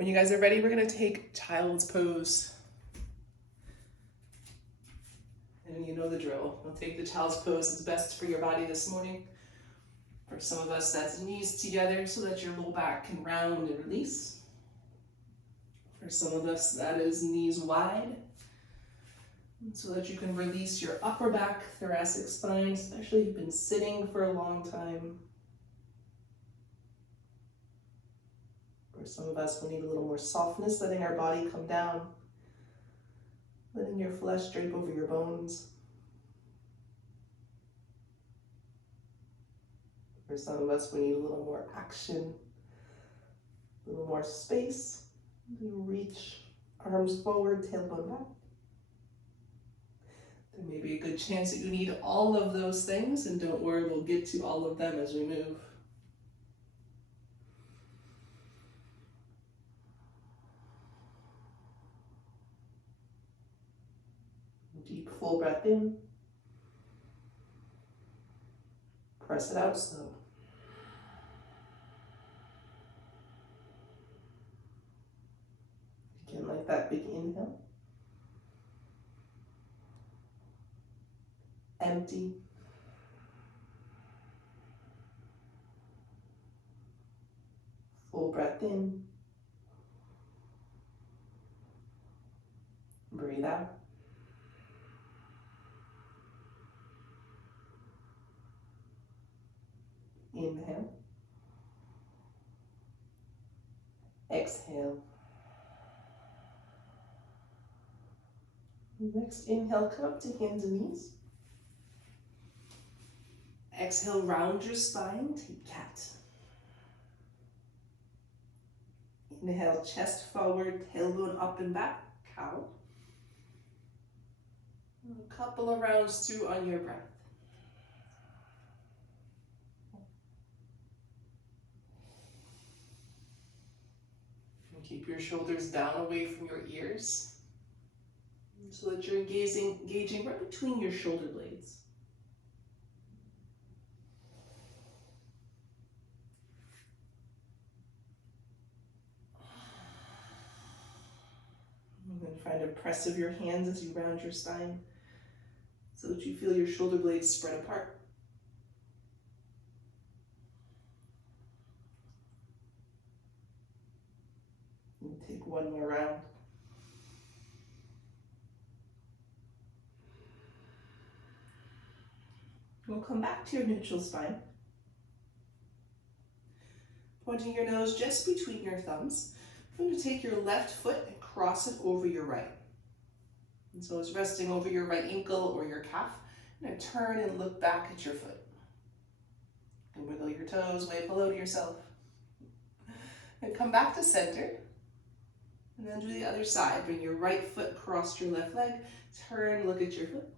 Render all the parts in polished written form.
When you guys are ready, we're gonna take child's pose. And you know the drill. We'll take the child's pose. It's best for your body this morning. For some of us, that's knees together so that your low back can round and release. For some of us, that is knees wide so that you can release your upper back, thoracic spine, especially if you've been sitting for a long time. For some of us, we need a little more softness, letting our body come down, letting your flesh drape over your bones. For some of us, we need a little more action, a little more space. You reach arms forward, tailbone back. There may be a good chance that you need all of those things, and don't worry, we'll get to all of them as we move. Deep, full breath in. Press it out slow. Again, like that big inhale. Empty. Full breath in. Breathe out. Inhale. Exhale. Next inhale, come up to hands and knees. Exhale, round your spine, take cat. Inhale, chest forward, tailbone up and back, cow. A couple of rounds through on your breath. And keep your shoulders down away from your ears so that you're engaging right between your shoulder blades. And then find a press of your hands as you round your spine so that you feel your shoulder blades spread apart. And take one more round. We'll come back to your neutral spine. Pointing your nose just between your thumbs. I'm going to take your left foot and cross it over your right. And so it's resting over your right ankle or your calf. I'm going to turn and look back at your foot. And wiggle your toes, wave hello to yourself. And come back to center. And then do the other side. Bring your right foot across your left leg. Turn, look at your foot.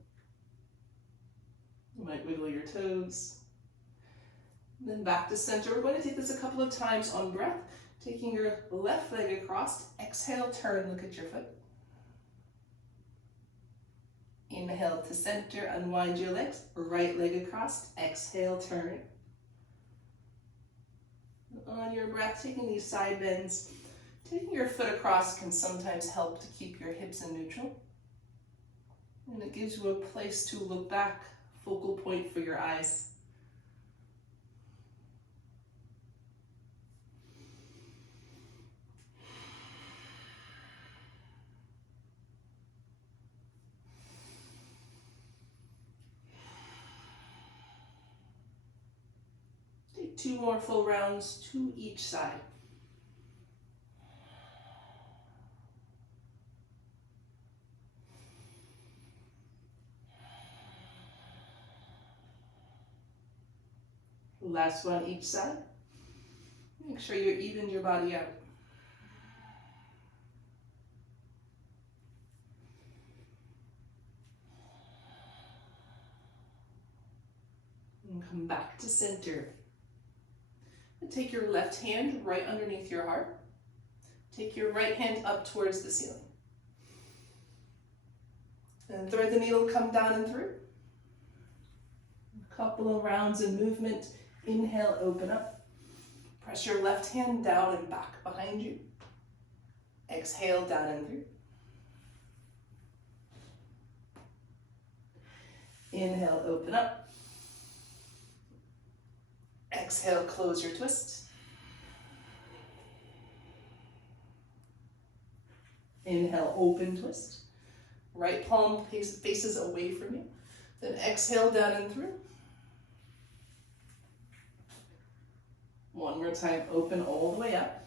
You might wiggle your toes. And then back to center. We're going to take this a couple of times on breath. Taking your left leg across. Exhale, turn, look at your foot. Inhale to center, unwind your legs. Right leg across. Exhale, turn. On your breath, taking these side bends. Taking your foot across can sometimes help to keep your hips in neutral. And it gives you a place to look back, focal point for your eyes. Take 2 more full rounds to each side. Last one each side. Make sure you even your body out. And come back to center. And take your left hand right underneath your heart. Take your right hand up towards the ceiling. And thread the needle, come down and through. A couple of rounds of movement. Inhale, open up. Press your left hand down and back behind you. Exhale, down and through. Inhale, open up. Exhale, close your twist. Inhale, open twist. Right palm faces away from you. Then exhale, down and through. One more time, open all the way up.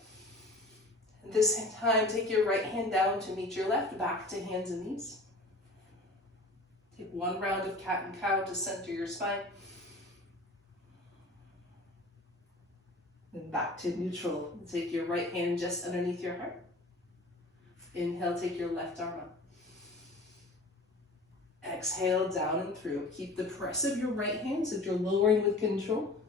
This time, take your right hand down to meet your left, back to hands and knees. Take one round of cat and cow to center your spine. Then back to neutral. Take your right hand just underneath your heart. Inhale, take your left arm up. Exhale, down and through. Keep the press of your right hand so that you're lowering with control.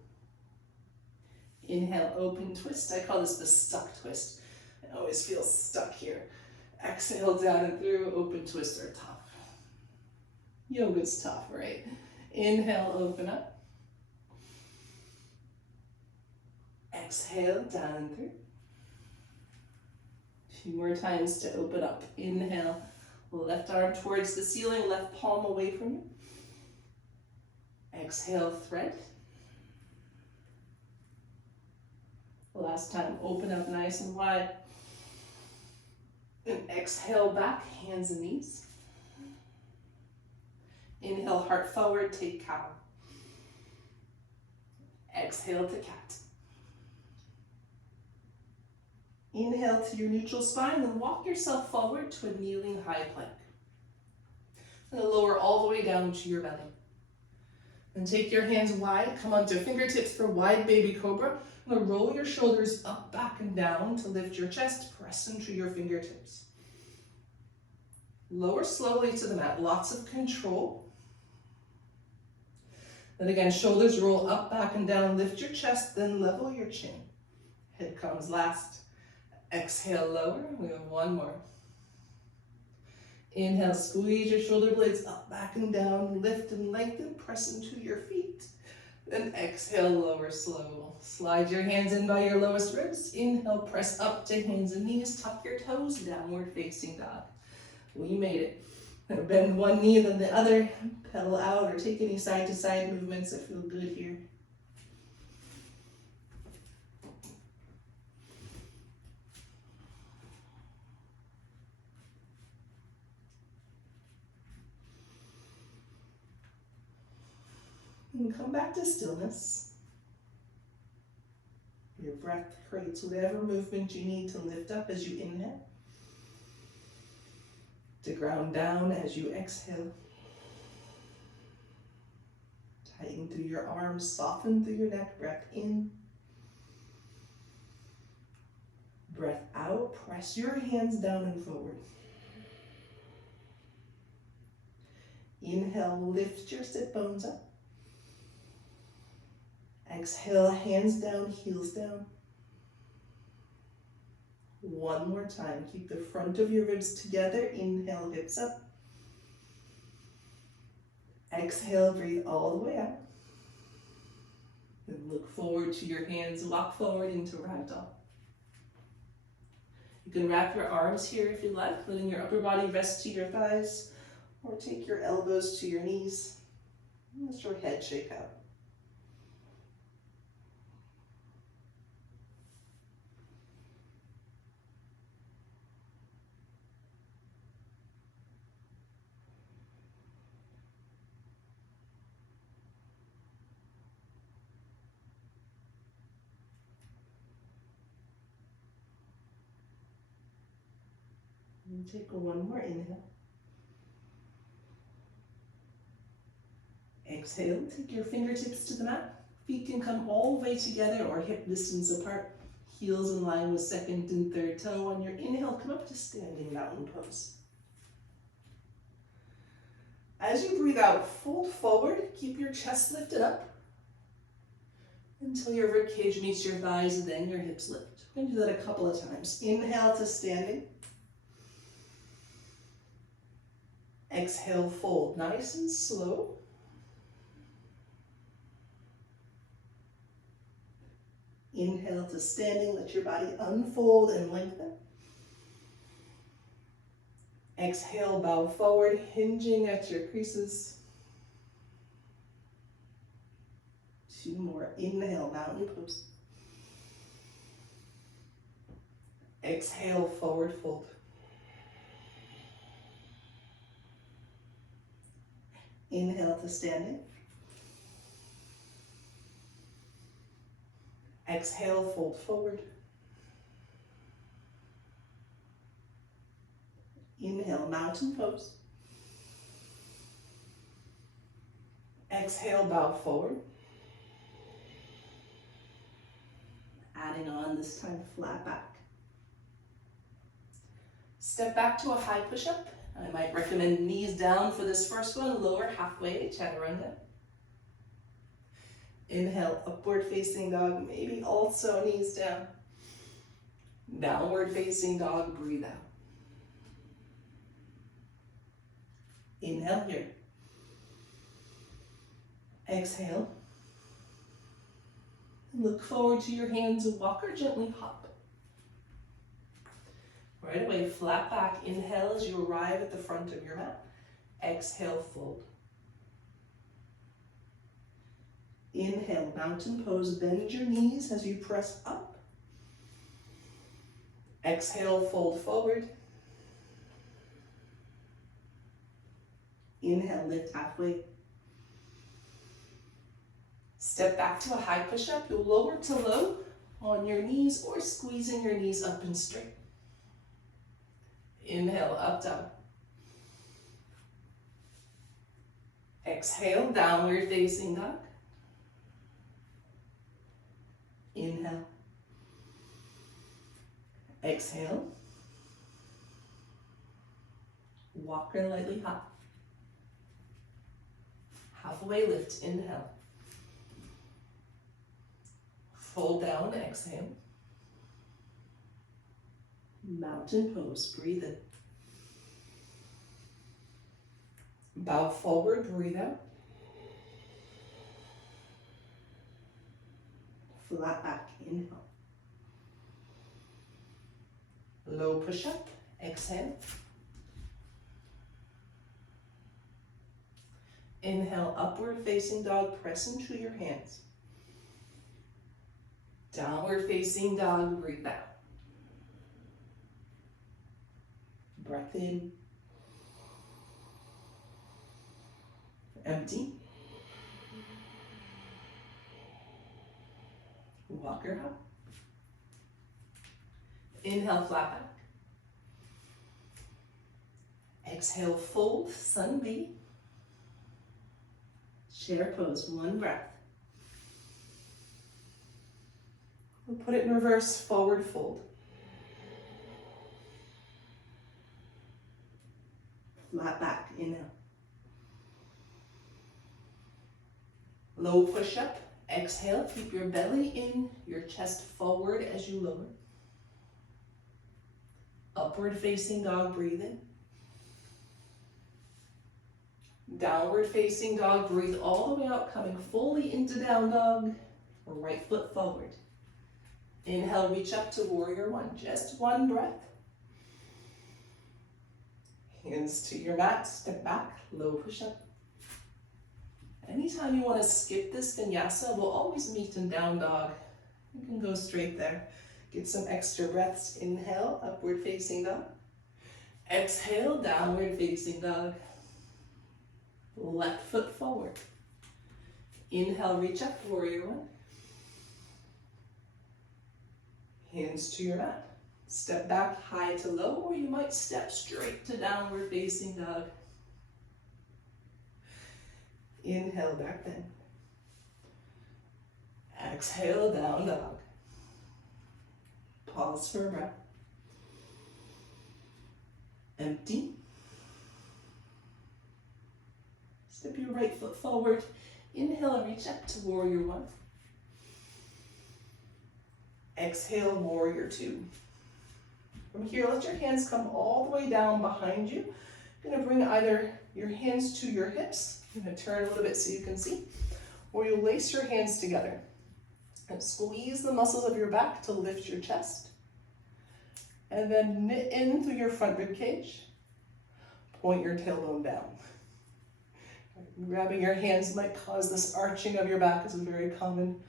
Inhale, open twist. I call this the stuck twist. I always feel stuck here. Exhale, down and through. Open twists are tough. Yoga's tough, right? Inhale, open up. Exhale, down and through. 2 more times to open up. Inhale, left arm towards the ceiling, left palm away from you. Exhale, thread. Last time, open up nice and wide. And exhale back, hands and knees. Inhale, heart forward, take cow. Exhale to cat. Inhale to your neutral spine, and walk yourself forward to a kneeling high plank. And lower all the way down to your belly. And take your hands wide, come onto fingertips for wide baby cobra. And roll your shoulders up, back, and down to lift your chest, press into your fingertips. Lower slowly to the mat, lots of control. Then again, shoulders roll up, back, and down, lift your chest, then level your chin. Head comes last. Exhale, lower. We have one more. Inhale, squeeze your shoulder blades up, back, and down. Lift and lengthen, press into your feet. Then exhale, lower slow. Slide your hands in by your lowest ribs. Inhale, press up to hands and knees. Tuck your toes, downward facing dog. We made it. Now bend one knee, then the other. Pedal out or take any side to side movements that feel good here. And come back to stillness. Your breath creates whatever movement you need to lift up as you inhale. To ground down as you exhale. Tighten through your arms, soften through your neck. Breath in. Breath out. Press your hands down and forward. Inhale, lift your sit bones up. Exhale, hands down, heels down. One more time. Keep the front of your ribs together. Inhale, hips up. Exhale, breathe all the way out. And look forward to your hands. Walk forward into ragdoll. You can wrap your arms here if you like, letting your upper body rest to your thighs, or take your elbows to your knees. Let your head shake out. And take one more inhale. Exhale, take your fingertips to the mat. Feet can come all the way together or hip distance apart. Heels in line with second and third toe. On your inhale, come up to standing mountain pose. As you breathe out, fold forward. Keep your chest lifted up until your ribcage meets your thighs and then your hips lift. We're going to do that a couple of times. Inhale to standing. Exhale, fold nice and slow. Inhale to standing, let your body unfold and lengthen. Exhale, bow forward, hinging at your creases. 2 more. Inhale, mountain pose. Exhale, forward fold. Inhale to standing. Exhale, fold forward. Inhale, mountain pose. Exhale, bow forward. Adding on, this time flat back. Step back to a high push-up. I might recommend knees down for this first one, lower halfway, chaturanga. Inhale, upward facing dog, maybe also knees down. Downward facing dog, breathe out. Inhale here. Exhale. Look forward to your hands, walk or gently hop. Right away, flat back. Inhale as you arrive at the front of your mat. Exhale, fold. Inhale, mountain pose. Bend your knees as you press up. Exhale, fold forward. Inhale, lift halfway. Step back to a high push-up. You'll lower to low on your knees or squeezing your knees up and straight. Inhale, up dog. Exhale, downward facing dog. Inhale. Exhale. Walk and lightly hop. Halfway lift, inhale. Fold down, exhale. Mountain pose, breathe in. Bow forward, breathe out. Flat back, inhale. Low push-up, exhale. Inhale, upward facing dog, press into your hands. Downward facing dog, breathe out. Breath in. Empty. Walker hop. Inhale, flat back. Exhale, fold, sun B. Chair pose, one breath. We'll put it in reverse, forward fold. Flat back, inhale. Low push-up, exhale, keep your belly in, your chest forward as you lower. Upward facing dog, breathe in. Downward facing dog, breathe all the way out, coming fully into down dog. Right foot forward. Inhale, reach up to warrior one, just one breath. Hands to your mat, step back, low push-up. Anytime you want to skip this vinyasa, we'll always meet in down dog. You can go straight there. Get some extra breaths. Inhale, upward facing dog. Exhale, downward facing dog. Left foot forward. Inhale, reach up, warrior one. Hands to your mat. Step back high to low, or you might step straight to downward facing dog. Inhale, back bend. Exhale, down dog. Pause for a breath. Empty. Step your right foot forward. Inhale, reach up to warrior one. Exhale, warrior two. From here, let your hands come all the way down behind you. You're gonna bring either your hands to your hips. I'm gonna turn a little bit so you can see. Or you'll lace your hands together. And squeeze the muscles of your back to lift your chest. And then knit in through your front rib cage. point your tailbone down. Grabbing your hands might cause this arching of your back. Is very common.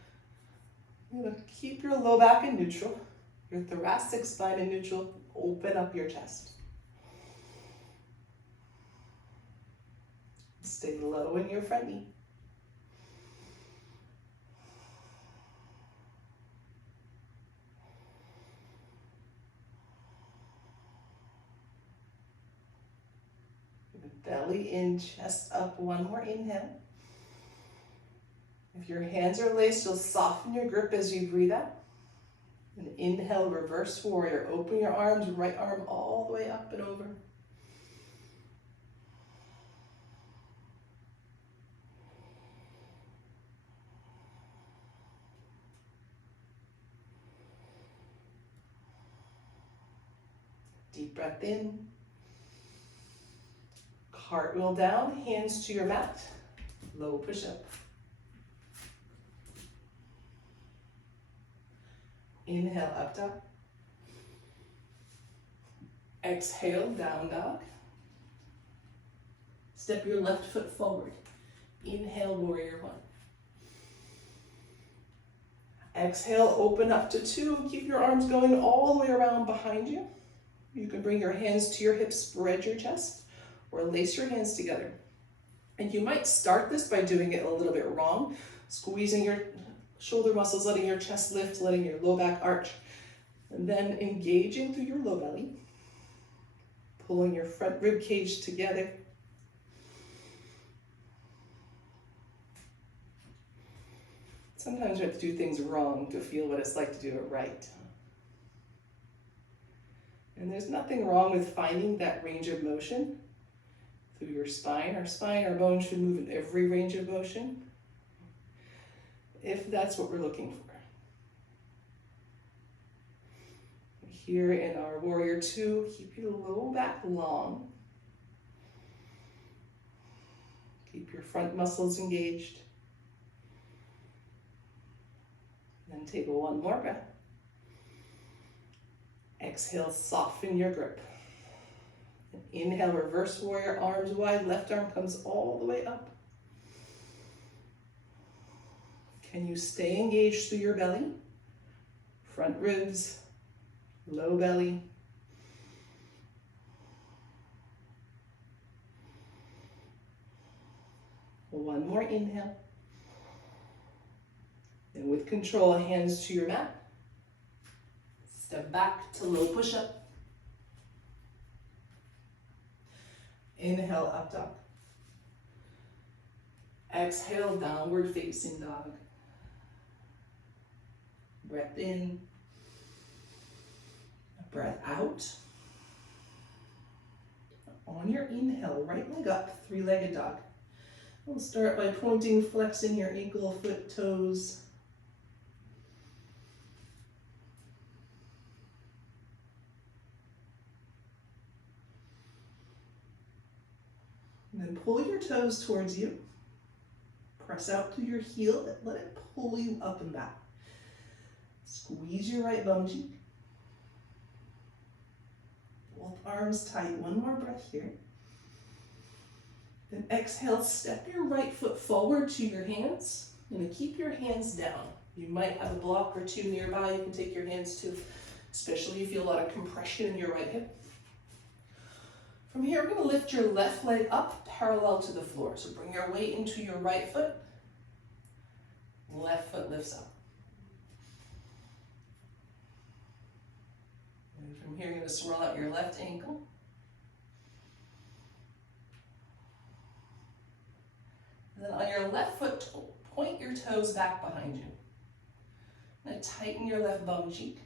You're going to keep your low back in neutral, your thoracic spine in neutral. Open up your chest. Stay low in your front knee. Belly in, chest up. One more inhale. If your hands are laced, you'll soften your grip as you breathe out. And inhale, reverse warrior. Open your arms, right arm all the way up and over. Deep breath in. Cartwheel down, hands to your mat. Low push-up. Inhale, up dog. Exhale, down dog. Step your left foot forward. Inhale, warrior one. Exhale, open up to two. Keep your arms going all the way around behind you. You can bring your hands to your hips, spread your chest, or lace your hands together. And you might start this by doing it a little bit wrong, squeezing your shoulder muscles, letting your chest lift, letting your low back arch, and then engaging through your low belly, pulling your front rib cage together. Sometimes we have to do things wrong to feel what it's like to do it right. And there's nothing wrong with finding that range of motion through your spine. Our bones should move in every range of motion, if that's what we're looking for. Here in our warrior two, keep your low back long. Keep your front muscles engaged. Then take one more breath. Exhale, soften your grip. Inhale, reverse warrior, arms wide, left arm comes all the way up. Can you stay engaged through your belly? Front ribs, low belly. One more inhale. And with control, hands to your mat. Step back to low push-up. Inhale, up dog. Exhale, downward facing dog. Breath in. Breath out. On your inhale, right leg up, three-legged dog. We'll start by pointing, flexing your ankle, foot, toes. And then pull your toes towards you. Press out through your heel and let it pull you up and back. Squeeze your right bum cheek. Both arms tight. One more breath here. Then exhale, step your right foot forward to your hands. You're going to keep your hands down. You might have a block or two nearby you can take your hands to, especially if you feel a lot of compression in your right hip. From here, we're going to lift your left leg up parallel to the floor. So bring your weight into your right foot. Left foot lifts up. And from here, you're going to swirl out your left ankle. And then on your left foot, point your toes back behind you. Now tighten your left bum cheek.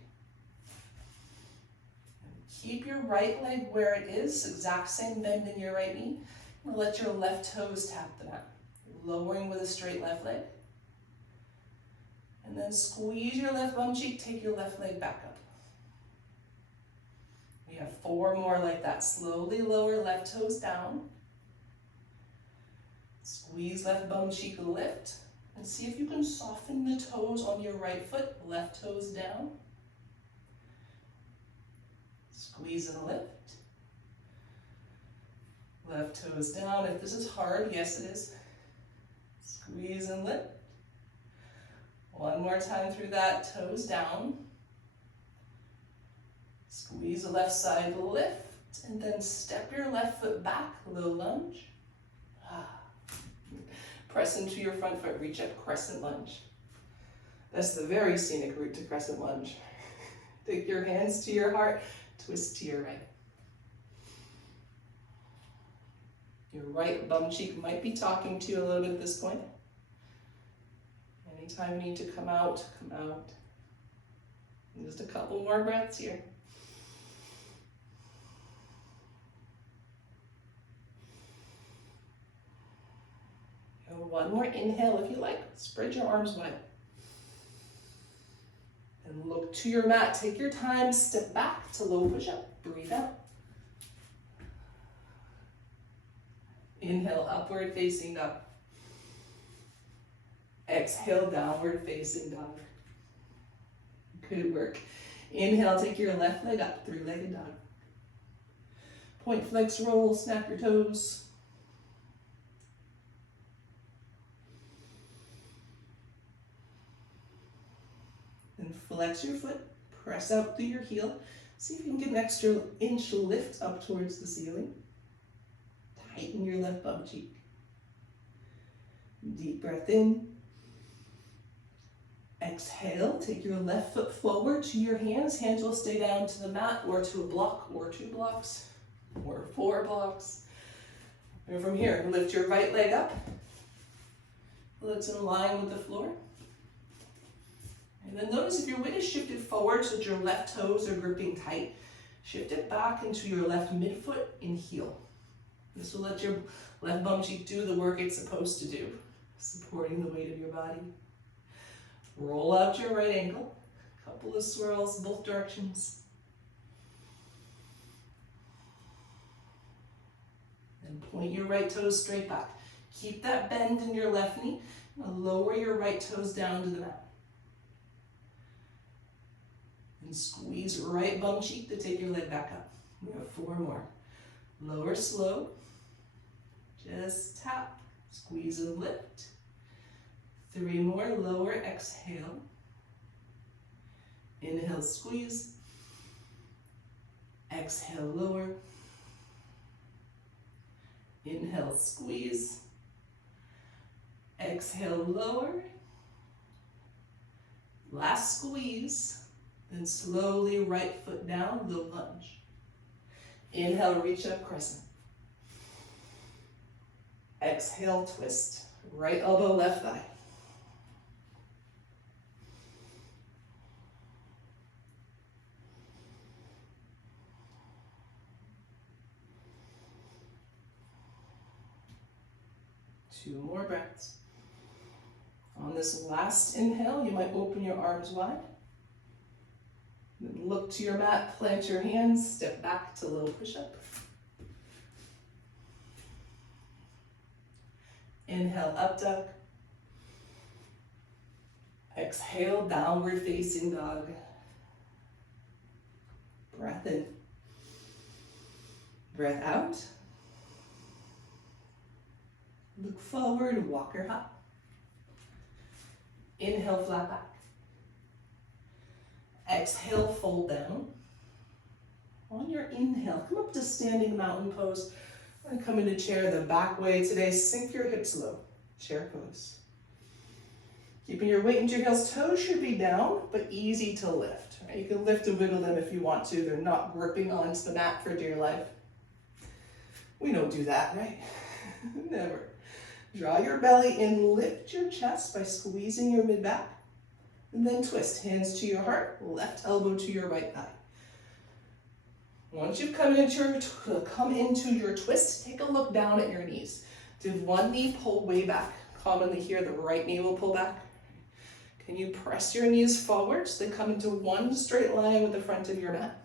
Keep your right leg where it is, exact same bend in your right knee. And let your left toes tap the mat. Lowering with a straight left leg. And then squeeze your left bum cheek, take your left leg back up. We have 4 more like that. Slowly lower left toes down. Squeeze left bum cheek, lift. And see if you can soften the toes on your right foot, left toes down. Squeeze and lift. Left toes down. If this is hard, yes it is. Squeeze and lift. One more time through that, toes down. Squeeze the left side, lift, and then step your left foot back, low lunge. Press into your front foot, reach up, crescent lunge. That's the very scenic route to crescent lunge. Take your hands to your heart, twist to your right. Your right bum cheek might be talking to you a little bit at this point. Anytime you need to come out, come out. And just a couple more breaths here. And one more inhale if you like. Spread your arms wide. And look to your mat. Take your time, step back to low push-up. Breathe out. Inhale, upward facing dog. Exhale, downward facing dog. Good work. Inhale, take your left leg up, three-legged dog. Point, flex, roll, snap your toes. And flex your foot, press out through your heel. See if you can get an extra inch lift up towards the ceiling. Tighten your left bum cheek. Deep breath in. Exhale, take your left foot forward to your hands. Hands will stay down to the mat or to a block or 2 blocks or 4 blocks. And from here, lift your right leg up. It's in line with the floor. And then notice if your weight is shifted forward so that your left toes are gripping tight, shift it back into your left midfoot and heel. This will let your left bum cheek do the work it's supposed to do, supporting the weight of your body. Roll out your right ankle, couple of swirls both directions. And point your right toes straight back. Keep that bend in your left knee. And lower your right toes down to the mat. And squeeze right bum cheek to take your leg back up. We have 4 more. Lower slow. Just tap. Squeeze and lift. 3 more. Lower, exhale. Inhale, squeeze. Exhale, lower. Inhale, squeeze. Exhale, lower. Last squeeze. Then slowly right foot down, low lunge. Inhale, reach up, crescent. Exhale, twist. Right elbow, left thigh. Two more breaths. On this last inhale, you might open your arms wide. Then look to your mat, plant your hands, step back to low push-up. Inhale, up dog. Exhale, downward facing dog. Breath in. Breath out. Look forward, walk or hop. Inhale, flat back. Exhale, fold down. On your inhale, come up to standing mountain pose. I'm gonna come into chair the back way today. Sink your hips low, chair pose. Keeping your weight into your heels, toes should be down, but easy to lift. Right? You can lift and wiggle them if you want to. They're not gripping onto the mat for dear life. We don't do that, right? Never. Draw your belly in, lift your chest by squeezing your mid-back, and then twist. Hands to your heart, left elbow to your right thigh. Once you've come into your twist, take a look down at your knees. Did one knee pull way back? Commonly here, the right knee will pull back. Can you press your knees forward so they come into one straight line with the front of your mat?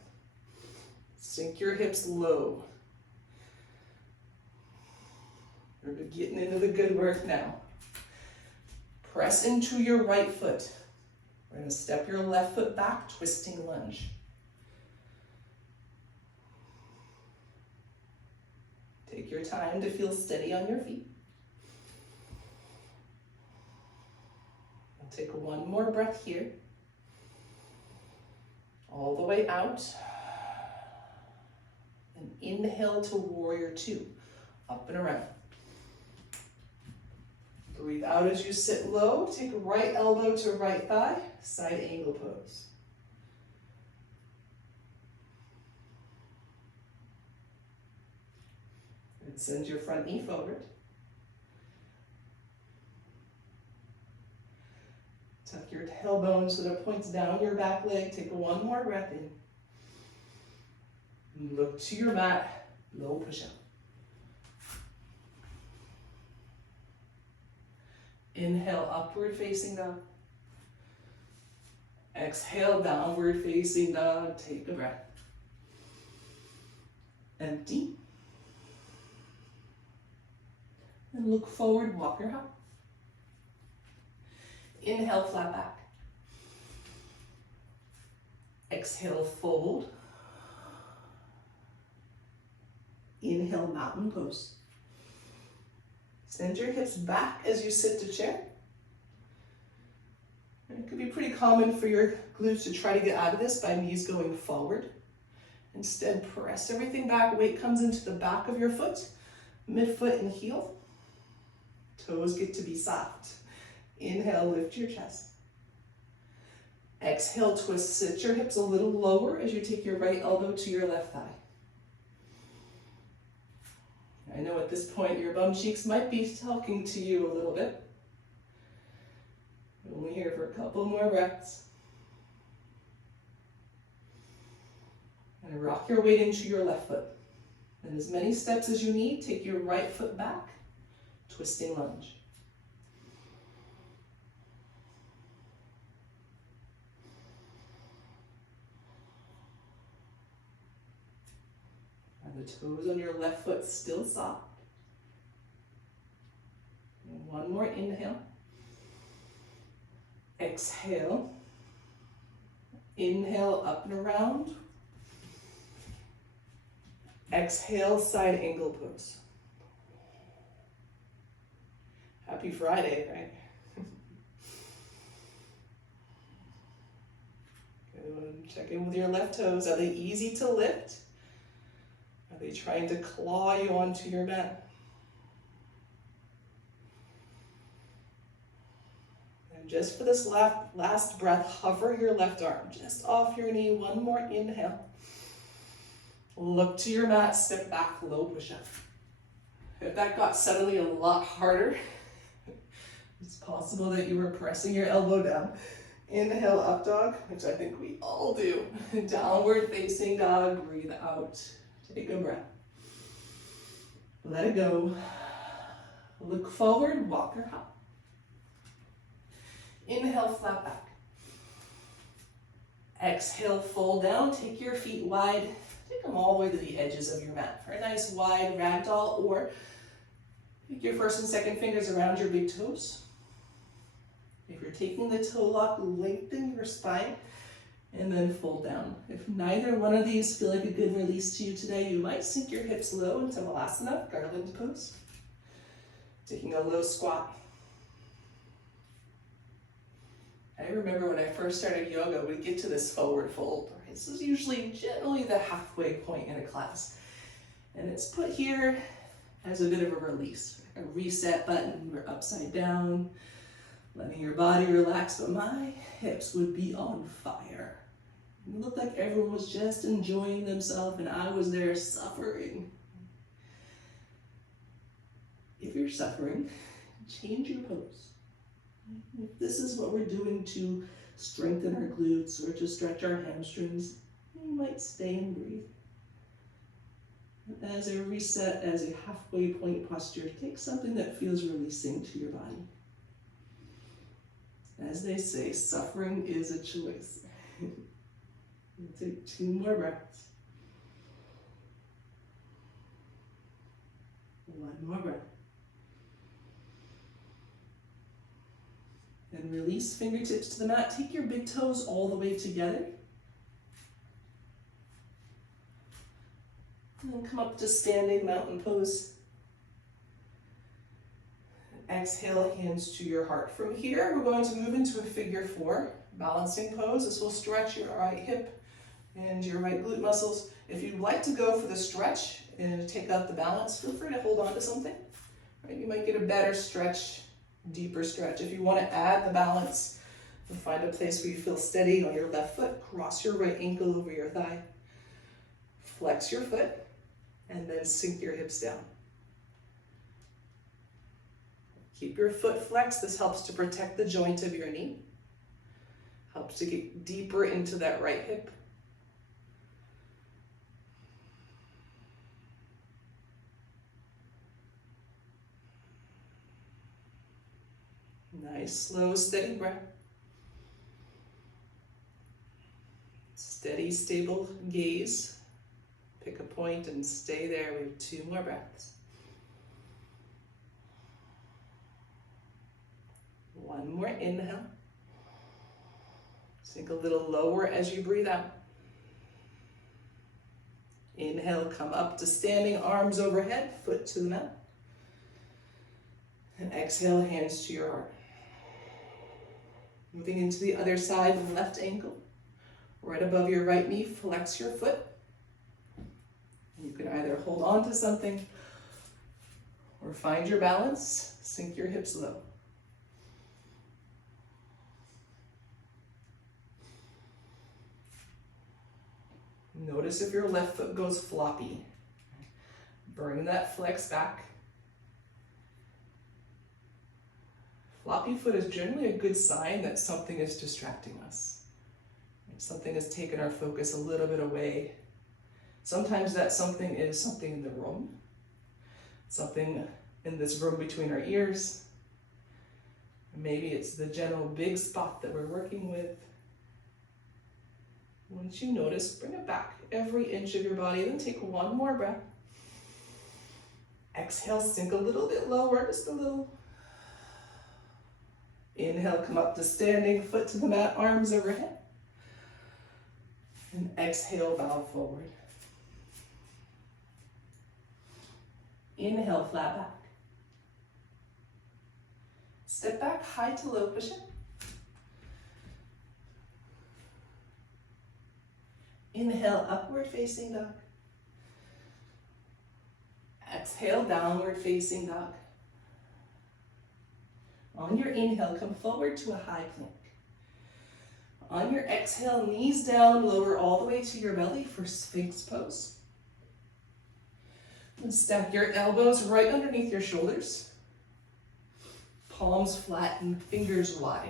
Sink your hips low. We're getting into the good work now. Press into your right foot. We're going to step your left foot back, twisting lunge. Take your time to feel steady on your feet. And take one more breath here. All the way out. And inhale to warrior two. Up and around. Breathe out as you sit low. Take right elbow to right thigh. Side angle pose. And send your front knee forward. Tuck your tailbone so that it points down your back leg. Take one more breath in. And look to your mat. Low push-up. Inhale, upward facing dog. Exhale, downward facing dog. Take a breath. Empty. And look forward, walker hop. Inhale, flat back. Exhale, fold. Inhale, mountain pose. Send your hips back as you sit to chair. And it could be pretty common for your glutes to try to get out of this by knees going forward. Instead, press everything back. Weight comes into the back of your foot, midfoot and heel. Toes get to be soft. Inhale, lift your chest. Exhale, twist, sit your hips a little lower as you take your right elbow to your left thigh. I know at this point your bum cheeks might be talking to you a little bit. Only here for a couple more breaths. And rock your weight into your left foot. And as many steps as you need, take your right foot back, twisting lunge. The toes on your left foot still soft. And one more inhale. Exhale. Inhale, up and around. Exhale, side angle pose. Happy Friday, right? Good. Check in with your left toes. Are they easy to lift? Are they trying to claw you onto your mat? And just for this last breath, hover your left arm just off your knee. One more inhale. Look to your mat, step back, low push-up. If that got suddenly a lot harder, it's possible that you were pressing your elbow down. Inhale, up dog, which I think we all do. Downward facing dog, breathe out. Take a breath. Let it go. Look forward, walker hop. Inhale, flat back. Exhale, fold down. Take your feet wide. Take them all the way to the edges of your mat for a nice wide ragdoll, or take your first and second fingers around your big toes. If you're taking the toe lock, lengthen your spine. And then fold down. If neither one of these feel like a good release to you today, you might sink your hips low into Malasana, garland pose. Taking a low squat. I remember when I first started yoga, we'd get to this forward fold. This is usually generally the halfway point in a class. And it's put here as a bit of a release. A reset button, we're upside down, letting your body relax, but my hips would be on fire. It looked like everyone was just enjoying themselves and I was there suffering. If you're suffering, change your pose. If this is what we're doing to strengthen our glutes or to stretch our hamstrings, you might stay and breathe. As a reset, as a halfway point posture, take something that feels releasing to your body. As they say, suffering is a choice. Take 2 more breaths. 1 more breath. And release fingertips to the mat. Take your big toes all the way together. And then come up to standing mountain pose. Exhale, hands to your heart. From here, we're going to move into a figure four, balancing pose. This will stretch your right hip and your right glute muscles. If you'd like to go for the stretch and take out the balance, feel free to hold on to something. Right? You might get a better stretch, deeper stretch. If you want to add the balance, find a place where you feel steady on your left foot. Cross your right ankle over your thigh. Flex your foot, and then sink your hips down. Keep your foot flexed. This helps to protect the joint of your knee. Helps to get deeper into that right hip. Nice, slow, steady breath. Steady, stable gaze. Pick a point and stay there. We have 2 more breaths. 1 more inhale. Sink a little lower as you breathe out. Inhale, come up to standing, arms overhead, foot to the mat. And exhale, hands to your heart. Moving into the other side, left ankle. Right above your right knee, flex your foot. You can either hold on to something or find your balance, sink your hips low. Notice if your left foot goes floppy. Bring that flex back. Floppy foot is generally a good sign that something is distracting us. Something has taken our focus a little bit away. Sometimes that something is something in the room, something in this room between our ears. Maybe it's the general big spot that we're working with. Once you notice, bring it back every inch of your body, then take 1 more breath. Exhale, sink a little bit lower, just a little. Inhale, come up to standing, foot to the mat, arms overhead. And exhale, bow forward. Inhale, flat back. Step back, high to low cushion. Inhale, upward facing dog. Exhale, downward facing dog. On your inhale, come forward to a high plank. On your exhale, knees down, lower all the way to your belly for Sphinx pose. And stack your elbows right underneath your shoulders. Palms flat and fingers wide.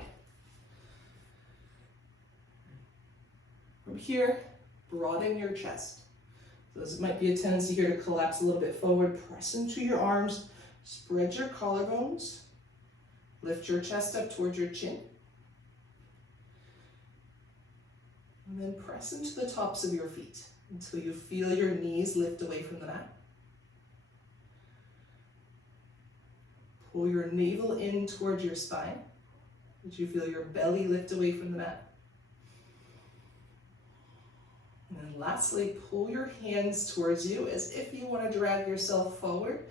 From here, broaden your chest. So this might be a tendency here to collapse a little bit forward. Press into your arms. Spread your collarbones. Lift your chest up towards your chin. And then press into the tops of your feet until you feel your knees lift away from the mat. Pull your navel in towards your spine. As you feel your belly lift away from the mat. And then lastly, pull your hands towards you as if you want to drag yourself forward.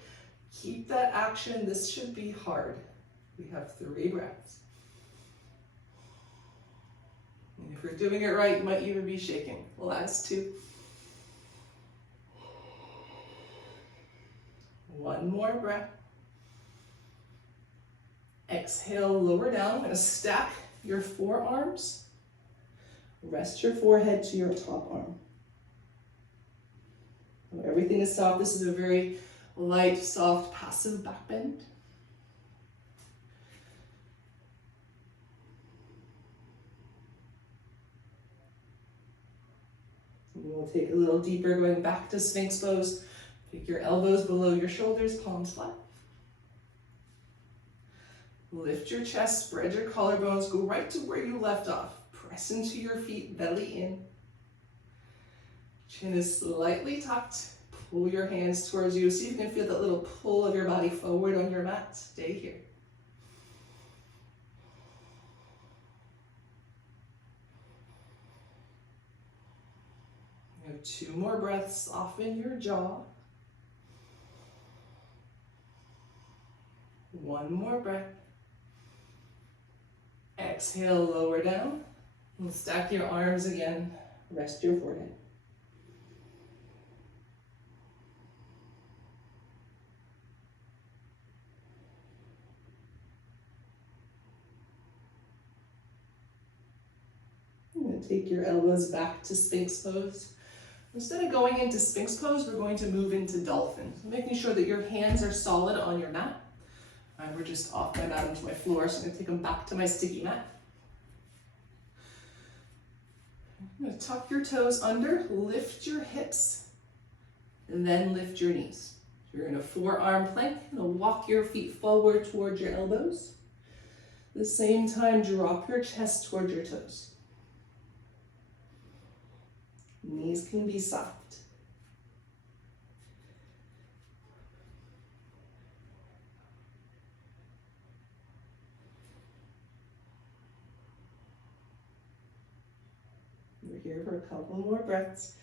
Keep that action. This should be hard. We have 3 breaths. And if you're doing it right, you might even be shaking. Last 2. 1 more breath. Exhale, lower down. I'm going to stack your forearms. Rest your forehead to your top arm. Everything is soft. This is a very light, soft, passive back bend. We'll take a little deeper, going back to Sphinx pose. Take your elbows below your shoulders, palms flat. Lift your chest, spread your collarbones, go right to where you left off. Press into your feet, belly in. Chin is slightly tucked. Pull your hands towards you. See if you can feel that little pull of your body forward on your mat. Stay here. You have 2 more breaths, soften your jaw. 1 more breath. Exhale, lower down. And stack your arms again. Rest your forehead. You're going to take your elbows back to Sphinx pose. Instead of going into Sphinx pose, we're going to move into dolphin. So making sure that your hands are solid on your mat. We're just off my mat onto my floor, so I'm going to take them back to my sticky mat. I'm going to tuck your toes under, lift your hips, and then lift your knees. You're in a forearm plank. You're going to walk your feet forward towards your elbows. At the same time, drop your chest towards your toes. Knees can be soft. We're here for a couple more breaths.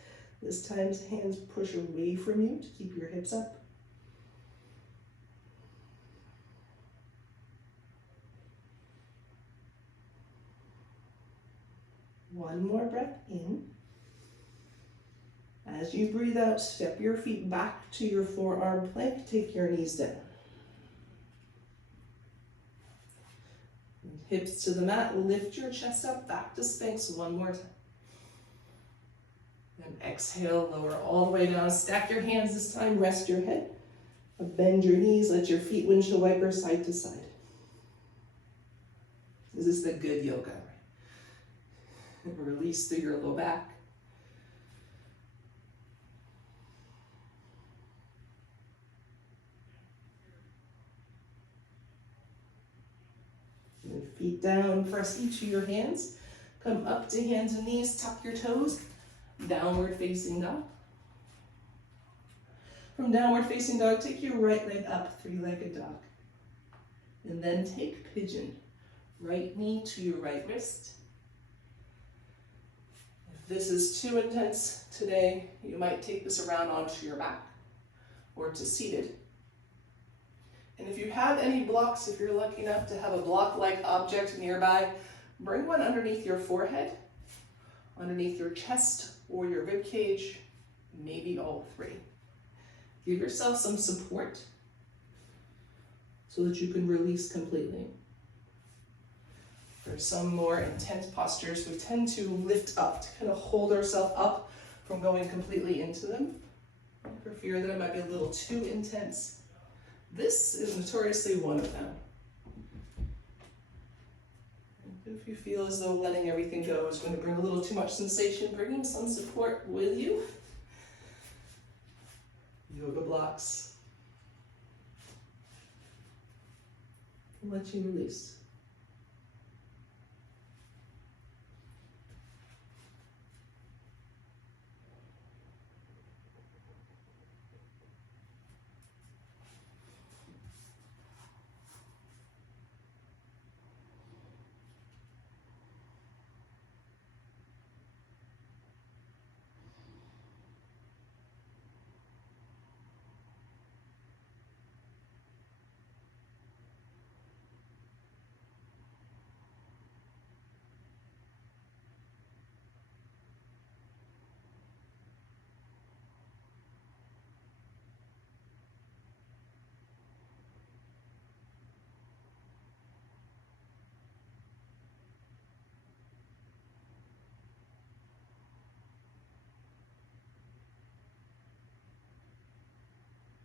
This time, hands push away from you to keep your hips up. One more breath in. As you breathe out, step your feet back to your forearm plank. Take your knees down. Hips to the mat. Lift your chest up, back to Sphinx one more time. And exhale, lower all the way down. Stack your hands this time. Rest your head. Bend your knees. Let your feet windshield wiper side to side. This is the good yoga. Release through your low back. And feet down, press each of your hands. Come up to hands and knees, tuck your toes. Downward facing dog. From downward facing dog, take your right leg up, three-legged dog. And then take pigeon. Right knee to your right wrist. If this is too intense today, you might take this around onto your back or to seated. And if you have any blocks, if you're lucky enough to have a block-like object nearby, bring one underneath your forehead, underneath your chest or your rib cage, maybe all three. Give yourself some support so that you can release completely. For some more intense postures, we tend to lift up, to kind of hold ourselves up from going completely into them, for fear that it might be a little too intense. This is notoriously one of them. If you feel as though letting everything go is going to bring a little too much sensation, bringing some support with you. Yoga blocks. And let you release.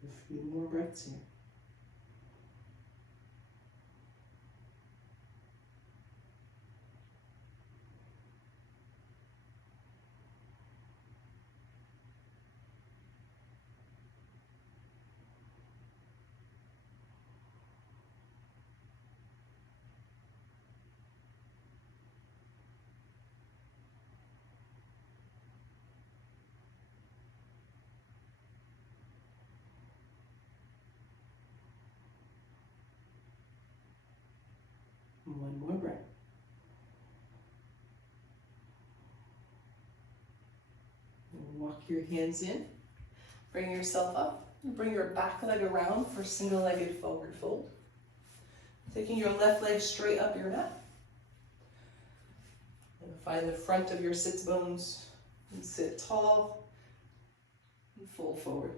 A few more breaths here. One more breath. And walk your hands in. Bring yourself up. Bring your back leg around for single-legged forward fold. Taking your left leg straight up your mat. And find the front of your sits bones and sit tall and fold forward.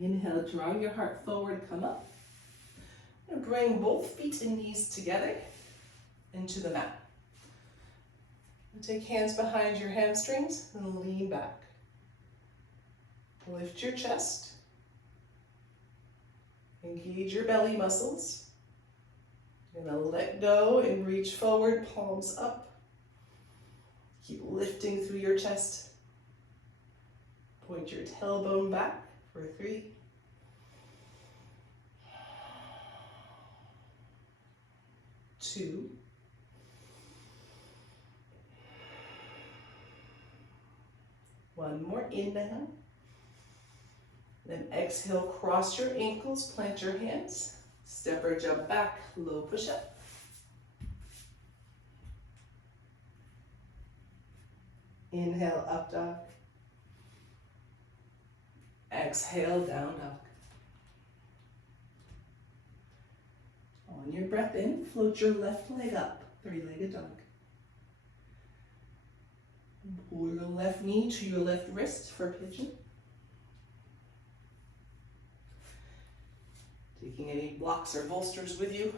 Inhale, draw your heart forward, come up. And bring both feet and knees together into the mat. And take hands behind your hamstrings and lean back. Lift your chest. Engage your belly muscles. You're gonna let go and reach forward, palms up. Keep lifting through your chest. Point your tailbone back for 3. 2. 1 more, inhale. Then exhale, cross your ankles, plant your hands. Step or jump back, low push-up. Inhale, up dog. Exhale, down dog. On your breath in, float your left leg up, 3-legged dog. Pull your left knee to your left wrist for pigeon. Taking any blocks or bolsters with you.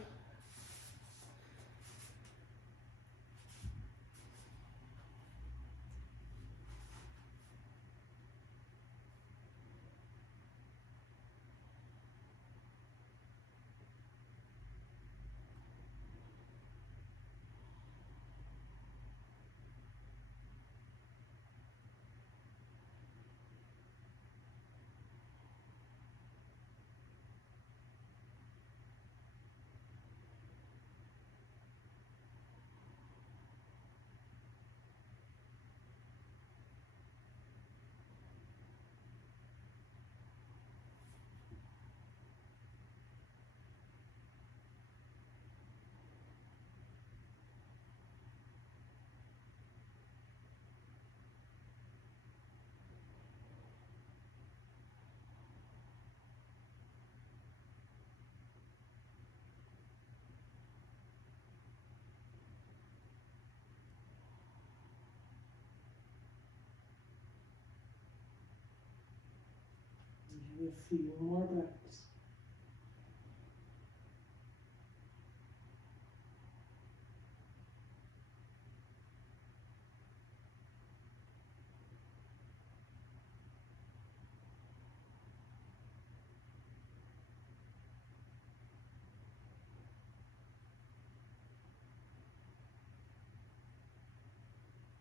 A few more breaths.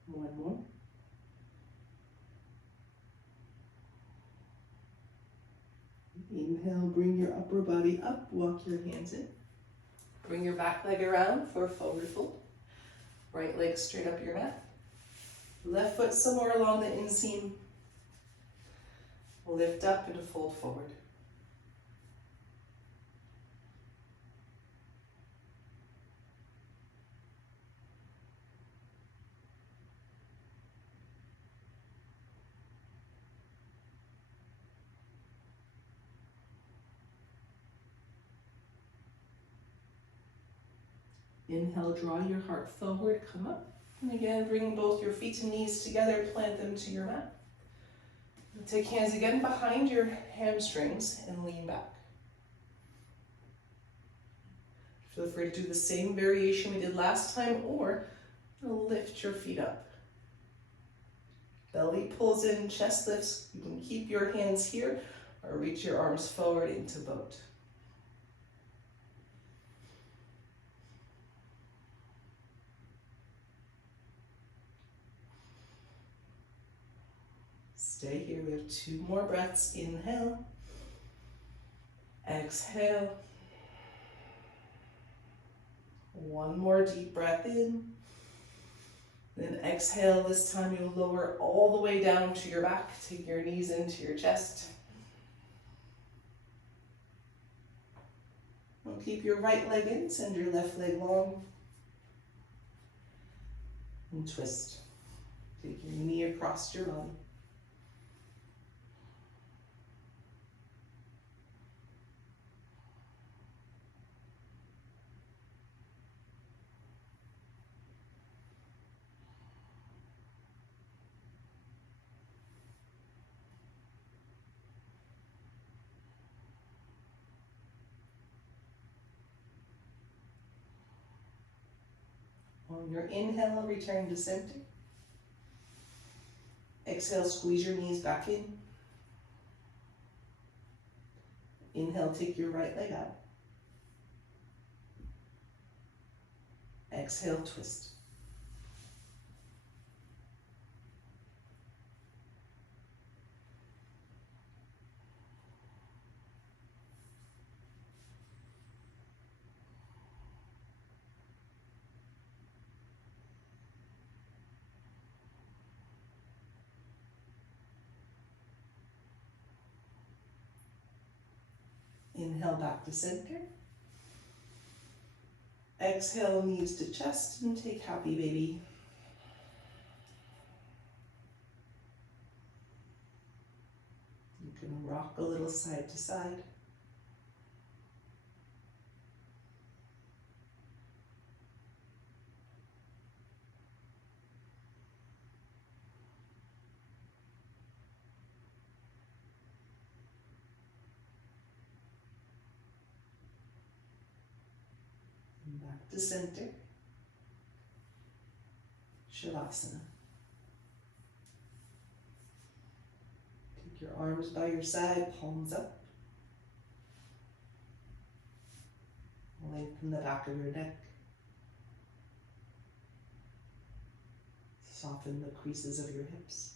One more. Inhale, bring your upper body up, walk your hands in. Bring your back leg around for a forward fold. Right leg straight up your mat. Left foot somewhere along the inseam. Lift up and fold forward. Inhale, draw your heart forward, come up. And again, bring both your feet and knees together, plant them to your mat. And take hands again behind your hamstrings and lean back. Feel free to do the same variation we did last time, or lift your feet up. Belly pulls in, chest lifts. You can keep your hands here or reach your arms forward into boat. Stay here, we have 2 more breaths. Inhale, exhale, One more deep breath in. Then exhale, this time you'll lower all the way down to your back. Take your knees into your chest. We'll keep your right leg in, send your left leg long. And twist. Take your knee across your body. On your inhale, return to center. Exhale, squeeze your knees back in. Inhale, take your right leg out. Exhale, twist. Inhale, back to center. Exhale, knees to chest, and take happy baby. You can rock a little side to side. And back to center. Shavasana. Take your arms by your side, palms up. Lengthen the back of your neck. Soften the creases of your hips.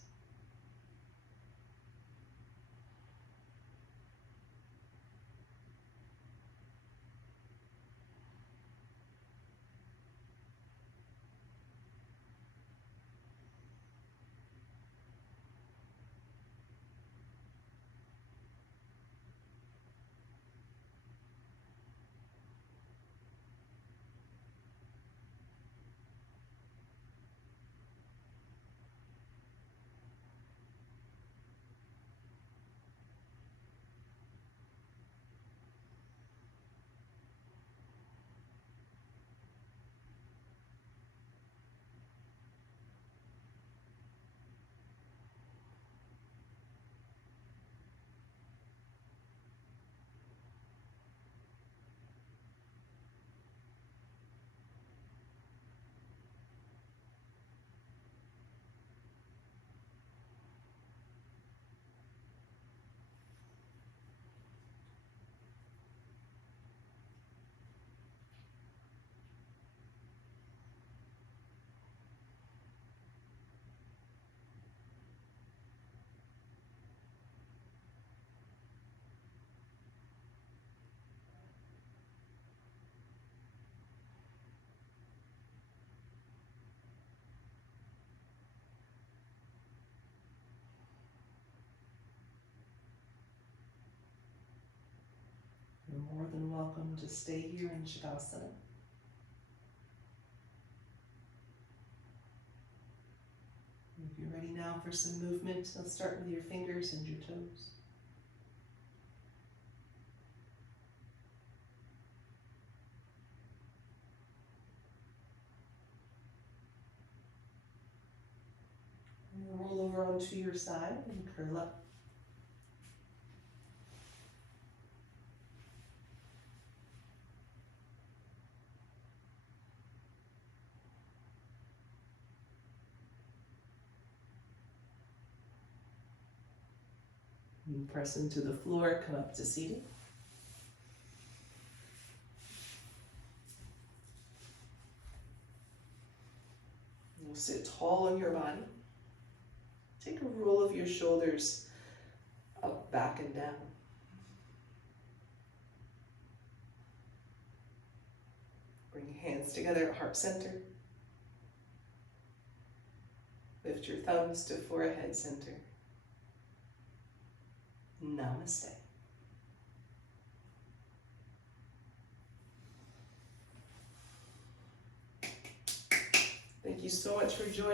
You're more than welcome to stay here in Shavasana. If you're ready now for some movement, let's start with your fingers and your toes. And roll over onto your side and curl up. And press into the floor, come up to seated. You'll sit tall on your body. Take a roll of your shoulders up, back, and down. Bring Hands together at heart center. Lift your thumbs to forehead center. Namaste. Thank you so much for joining.